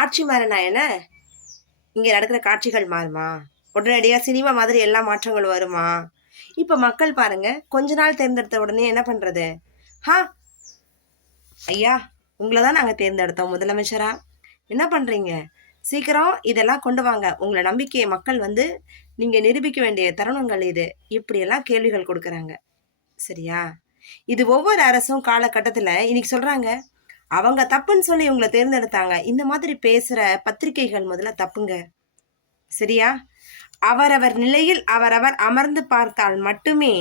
ஆட்சி மாறினா என்ன, இங்கே நடக்கிற காட்சிகள் மாறுமா? உடனடியாக சினிமா மாதிரி எல்லா மாற்றங்களும் வருமா? இப்போ மக்கள் பாருங்க, கொஞ்ச நாள் தேர்ந்தெடுத்த உடனே என்ன பண்ணுறது? ஐயா, உங்களை தான் நாங்கள் தேர்ந்தெடுத்தோம் முதலமைச்சரா, என்ன பண்ணுறீங்க? சீக்கிரம் இதெல்லாம் கொண்டு வாங்க, உங்களை நம்பிக்கையை மக்கள் வந்து நீங்கள் நிரூபிக்க வேண்டிய தருணங்கள் இது, இப்படியெல்லாம் கேள்விகள் கொடுக்குறாங்க. சரியா? இது ஒவ்வொரு அரசும் காலகட்டத்தில் இன்னைக்கு சொல்கிறாங்க, அவங்க தப்புன்னு சொல்லி இவங்களை தேர்ந்தெடுத்தாங்க. இந்த மாதிரி பேசுகிற பத்திரிகைகள் முதல்ல தப்புங்க. சரியா? அவரவர் நிலையில் அவரவர் அமர்ந்து பார்த்தால் மட்டுமே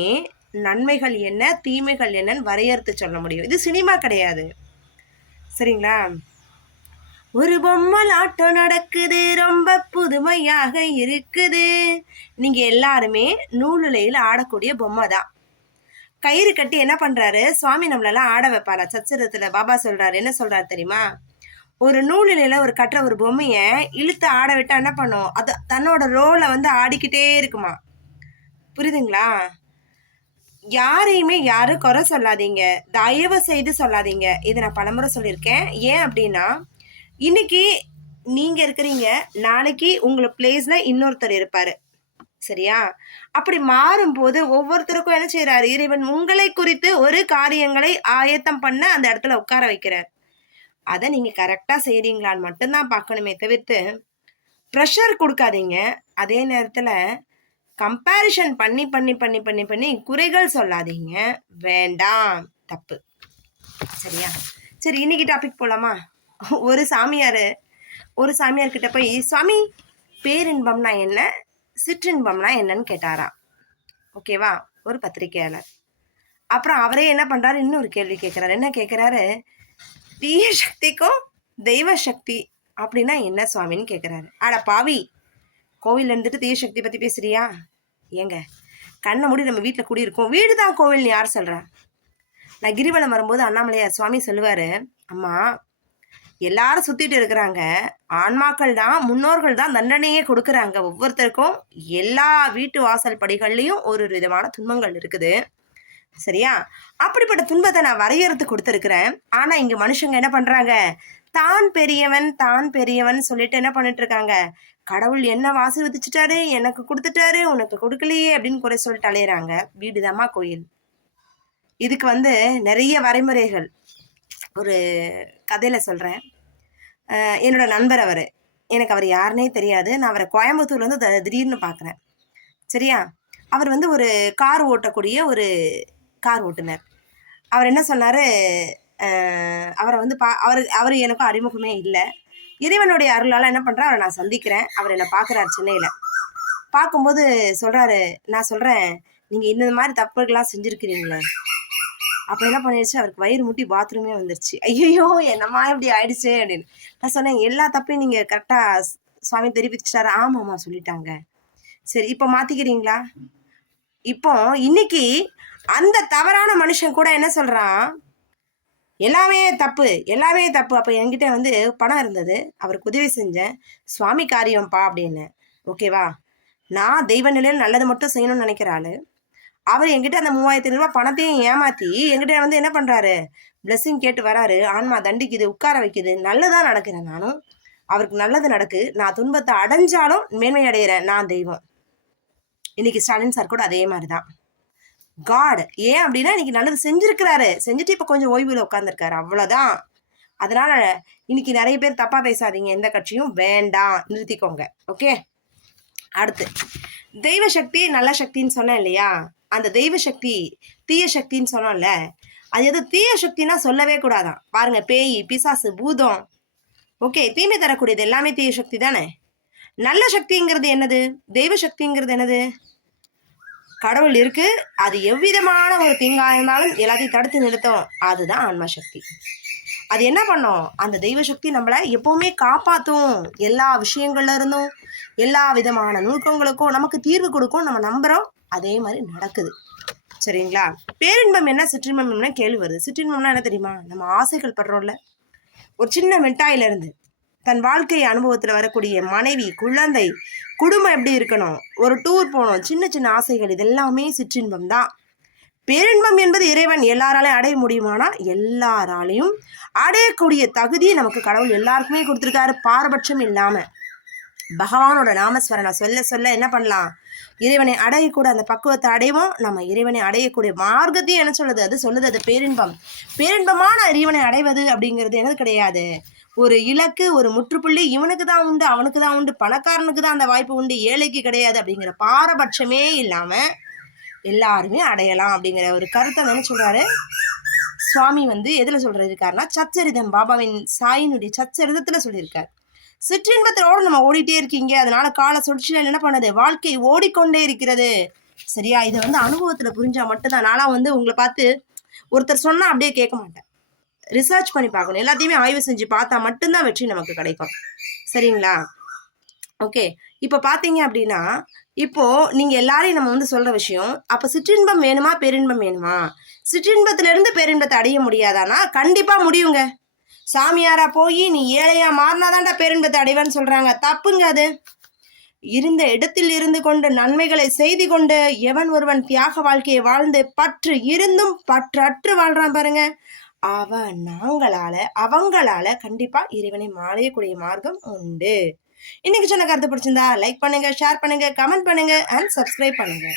நன்மைகள் என்ன தீமைகள் என்னன்னு வரையறுத்து சொல்ல முடியும். இது சினிமா கிடையாது. சரிங்களா? ஒரு பொம்மலாட்டம் நடக்குது, ரொம்ப புதுமையாக இருக்குது. நீங்க எல்லாருமே நூலுலையில் ஆடக்கூடிய பொம்மை தான். கயிறு கட்டி என்ன பண்றாரு சுவாமி, நம்மளெல்லாம் ஆட வைப்பாரா? சச்சரத்துல பாபா சொல்றாரு, என்ன சொல்றாரு தெரியுமா? ஒரு நூலிலையில ஒரு கட்டுற ஒரு பொம்மைய இழுத்து ஆட விட்டா என்ன பண்ணும்? அது தன்னோட ரோலை வந்து ஆடிக்கிட்டே இருக்குமா. புரியுதுங்களா? யாரையுமே யாரும் குறை சொல்லாதீங்க, தயவு செய்து சொல்லாதீங்க. இதை நான் பலமுறை சொல்லியிருக்கேன். ஏன் அப்படின்னா, இன்னைக்கு நீங்க இருக்கிறீங்க, நாளைக்கு உங்களை பிளேஸ்ல இன்னொருத்தர் இருப்பாரு. சரியா? அப்படி மாறும்போது ஒவ்வொருத்தருக்கும் என்ன செய்யறாரு? இறைவன் உங்களை குறித்து ஒரு காரியங்களை ஆயத்தம் பண்ண அந்த இடத்துல உட்கார வைக்கிறார். அதை நீங்க கரெக்டா செய்றீங்களான்னு மட்டும்தான் பார்க்கணுமே தவிர்த்து ப்ரெஷர் கொடுக்காதீங்க. அதே நேரத்துல கம்பேரிஷன் பண்ணி பண்ணி பண்ணி பண்ணி பண்ணி குறைகள் சொல்லாதீங்க, வேண்டாம், தப்பு. சரியா? சரி, இன்னைக்கு டாபிக் போலாமா? ஒரு சாமியார் கிட்ட போய், சுவாமி, பேரின்பம்னா என்ன, சிற்றின்பம்னா என்னன்னு கேட்டாராம். ஓகேவா? ஒரு பத்திரிகையாளர். அப்புறம் அவரே என்ன பண்றாரு, இன்னொரு கேள்வி கேட்கிறாரு. என்ன கேட்கிறாரு? தீய சக்திக்கும் தெய்வ சக்தி அப்படின்னா என்ன சுவாமின்னு கேட்கிறாரு. அட பாவி, கோவில் இருந்துட்டு தீய சக்தி பத்தி பேசுறியா? ஏங்க, கண்ணை மூடி நம்ம வீட்டில் குடியிருக்கோம், வீடு தான் கோவில்னு யார் சொல்றா? நான் கிரிவலம் வரும்போது அண்ணாமலையார் சுவாமி சொல்லுவாரு, அம்மா, எல்லாரும் சுத்திட்டு இருக்கிறாங்க, ஆன்மாக்கள் தான், முன்னோர்கள் தான் தண்டனையே கொடுக்குறாங்க ஒவ்வொருத்தருக்கும். எல்லா வீட்டு வாசல் படிகள்லையும் ஒரு விதமான துன்பங்கள் இருக்குது. சரியா? அப்படிப்பட்ட துன்பத்தை நான் வரையறுத்து கொடுத்துருக்கிறேன். ஆனா இங்க மனுஷங்க என்ன பண்றாங்க? தான் பெரியவன் சொல்லிட்டு என்ன பண்ணிட்டு இருக்காங்க? கடவுள் என்ன ஆசீர்வதிச்சுட்டாரு, எனக்கு கொடுத்துட்டாரு, உனக்கு கொடுக்கலையே அப்படின்னு குறை சொல்லிட்டு அலையிறாங்க. வீடுதாம்மா கோயில். இதுக்கு வந்து நிறைய வரைமுறைகள். ஒரு கதையில சொல்றேன். என்னோட நண்பர் எனக்கு அவர் யாருன்னே தெரியாது. நான் அவரை கோயம்புத்தூர்ல வந்து திடீர்னு பார்க்குறேன். சரியா? அவர் வந்து ஒரு கார் ஓட்டக்கூடிய ஒரு கார் ஓட்டுனர். அவர் என்ன சொன்னார், அவரை வந்து அவர் எனக்கும் அறிமுகமே இல்லை. இறைவனுடைய அருளால் என்ன பண்ணுறேன், அவரை நான் சந்திக்கிறேன். அவர் என்னை பார்க்குறாரு சென்னையில். பார்க்கும்போது சொல்கிறாரு, நான் சொல்கிறேன், நீங்கள் இந்த மாதிரி தப்புகள்லாம் செஞ்சுருக்கிறீங்களே. அப்போ என்ன பண்ணிடுச்சு, அவருக்கு வயிறு முட்டி பாத்ரூமே வந்துருச்சு. ஐயோ, என்னம்மா இப்படி ஆயிடுச்சு அப்படின்னு. நான் சொன்னேன், எல்லா தப்பையும் நீங்கள் கரெக்டாக சுவாமி தெரிவிச்சுட்டாரு. ஆமாம்மா சொல்லிட்டாங்க. சரி, இப்போ மாற்றிக்கிறீங்களா? இப்போ இன்னைக்கு அந்த தவறான மனுஷன் கூட என்ன சொல்கிறான், எல்லாமே தப்பு. அப்போ என்கிட்ட வந்து பணம் இருந்தது, அவருக்கு உதவி செஞ்சேன், சுவாமி காரியம்ப்பா அப்படின்னு. ஓகேவா? நான் தெய்வ நிலையில் நல்லது மட்டும் செய்யணும்னு நினைக்கிற ஆளு. அவர் என்கிட்ட அந்த 3500 ரூபாய் பணத்தையும் ஏமாற்றி என்கிட்ட வந்து என்ன பண்ணுறாரு, பிளெஸ்ஸிங் கேட்டு வராரு. ஆன்மா தண்டிக்குது, உட்கார வைக்குது, நல்லதான் நடக்கிறேன். நானும் அவருக்கு நல்லது நடக்கு. நான் துன்பத்தை அடைஞ்சாலும் மேன்மை அடைகிறேன். நான் தெய்வம். இன்னைக்கு ஸ்டாலின் சார் கூட அதே மாதிரி தான். காட். ஏன் அப்படின்னா, இன்னைக்கு நல்லது செஞ்சிருக்கிறாரு, செஞ்சுட்டு இப்போ கொஞ்சம் ஓய்வில் உட்காந்துருக்காரு, அவ்வளோதான். அதனால இன்னைக்கு நிறைய பேர் தப்பா பேசாதீங்க, எந்த கட்சியும் வேண்டாம், நிறுத்திக்கோங்க. ஓகே? அடுத்து தெய்வ சக்தி நல்ல சக்தின்னு சொன்னேன் இல்லையா? அந்த தெய்வ சக்தி தீய சக்தின்னு சொன்னோம்ல, அது எது தீய சக்தின்னா சொல்லவே கூடாதான். பாருங்க, பேய், பிசாசு, பூதம், ஓகே, தீமை தரக்கூடியது எல்லாமே தீய சக்தி தானே. நல்ல சக்திங்கிறது என்னது? தெய்வ சக்திங்கிறது என்னது? கடவுள் இருக்கு, அது எவ்விதமான ஒரு தீங்கா இருந்தாலும் எல்லாத்தையும் தடுத்து நிறுத்தும், அதுதான் ஆன்ம சக்தி. அது என்ன பண்ணும்? அந்த தெய்வ சக்தி நம்மளை எப்பவுமே காப்பாற்றும். எல்லா விஷயங்கள்ல இருந்தும் எல்லா விதமான நுணுக்கங்களுக்கும் நமக்கு தீர்வு கொடுக்கும். நம்ம நம்புறோம், அதே மாதிரி நடக்குது. சரிங்களா? பேரின்பம் என்ன, சிற்றின்பம் என்ன கேள்வி வருது. சிற்றின்பம்னா என்ன தெரியுமா? நம்ம ஆசைகள் படுறோம்ல, ஒரு சின்ன மிட்டாயில இருந்து தன் வாழ்க்கை அனுபவத்தில் வரக்கூடிய மனைவி, குழந்தை, குடும்பம் எப்படி இருக்கணும், ஒரு டூர் போகணும், சின்ன சின்ன ஆசைகள், இதெல்லாமே சிற்றின்பம் தான். பேரின்பம் என்பது இறைவன் எல்லாராலையும் அடைய முடியுமானா எல்லாராலையும் அடையக்கூடிய தகுதியை நமக்கு கடவுள் எல்லாருக்குமே கொடுத்துருக்காரு. பாரபட்சம் இல்லாம பகவானோட நாமஸ்வரனை சொல்ல சொல்ல என்ன பண்ணலாம், இறைவனை அடையக்கூட அந்த பக்குவத்தை அடைவோம். நம்ம இறைவனை அடையக்கூடிய மார்க்கத்தையும் என்ன சொல்லுது, அது சொல்லுது, அது பேரின்பம். பேரின்பமான இறைவனை அடைவது அப்படிங்கிறது என்னது கிடையாது, ஒரு இலக்கு, ஒரு முற்றுப்புள்ளி இவனுக்கு தான் உண்டு, அவனுக்கு தான் உண்டு, பணக்காரனுக்கு தான் அந்த வாய்ப்பு உண்டு, ஏழைக்கு கிடையாது அப்படிங்கிற பாரபட்சமே இல்லாம எல்லாருமே அடையலாம் அப்படிங்கிற ஒரு கருத்தை என்ன சொல்றாரு சுவாமி எதுல சொல்லியிருக்காருன்னா சச்சரிதம், பாபாவின் சாயினுடைய சச்சரிதத்துல சொல்லியிருக்காரு. சிற்றின்பத்தோடு நம்ம ஓடிட்டே இருக்கீங்க, அதனால கால சுழற்சியில என்ன பண்ணுது, வாழ்க்கை ஓடிக்கொண்டே இருக்கிறது. சரியா? இதை அனுபவத்துல புரிஞ்சா மட்டும்தான். நான்லாம் உங்களை பார்த்து ஒருத்தர் சொன்னா அப்படியே கேட்க மாட்டேன், ரிசர்ச் பண்ணி பார்க்கணும், எல்லாத்தையுமே ஆய்வு செஞ்சு பார்த்தா மட்டும்தான் வெற்றி நமக்கு கிடைக்கும். சரிங்களா? ஓகே, இப்போ பார்த்தீங்க அப்படின்னா, இப்போ நீங்க எல்லாரையும் நம்ம சொல்ற விஷயம், அப்ப சிற்றின்பம் வேணுமா பேரின்பம் வேணுமா? சிற்றின்பத்துல இருந்து பேரின்பத்தை அடைய முடியாதானா? கண்டிப்பா முடியுங்க. சாமியாரா போய் நீ ஏழையா மாறினாதான்டா பேரின்பத்தை அடைவேன்னு சொல்றாங்க, தப்புங்க. அது இருந்த இடத்தில் இருந்து கொண்டு நன்மைகளை செய்து கொண்டு எவன் ஒருவன் தியாக வாழ்க்கையை வாழ்ந்து பற்று இருந்தும் பற்றற்று வாழ்றான் பாருங்க, அவங்களால கண்டிப்பா இறைவனை மாலையக்கூடிய மார்க்கம் உண்டு. இன்னைக்கு சொன்ன கருத்து பிடிச்சிருந்தா லைக் பண்ணுங்க, ஷேர் பண்ணுங்க, கமெண்ட் பண்ணுங்க அண்ட் சப்ஸ்கிரைப் பண்ணுங்க.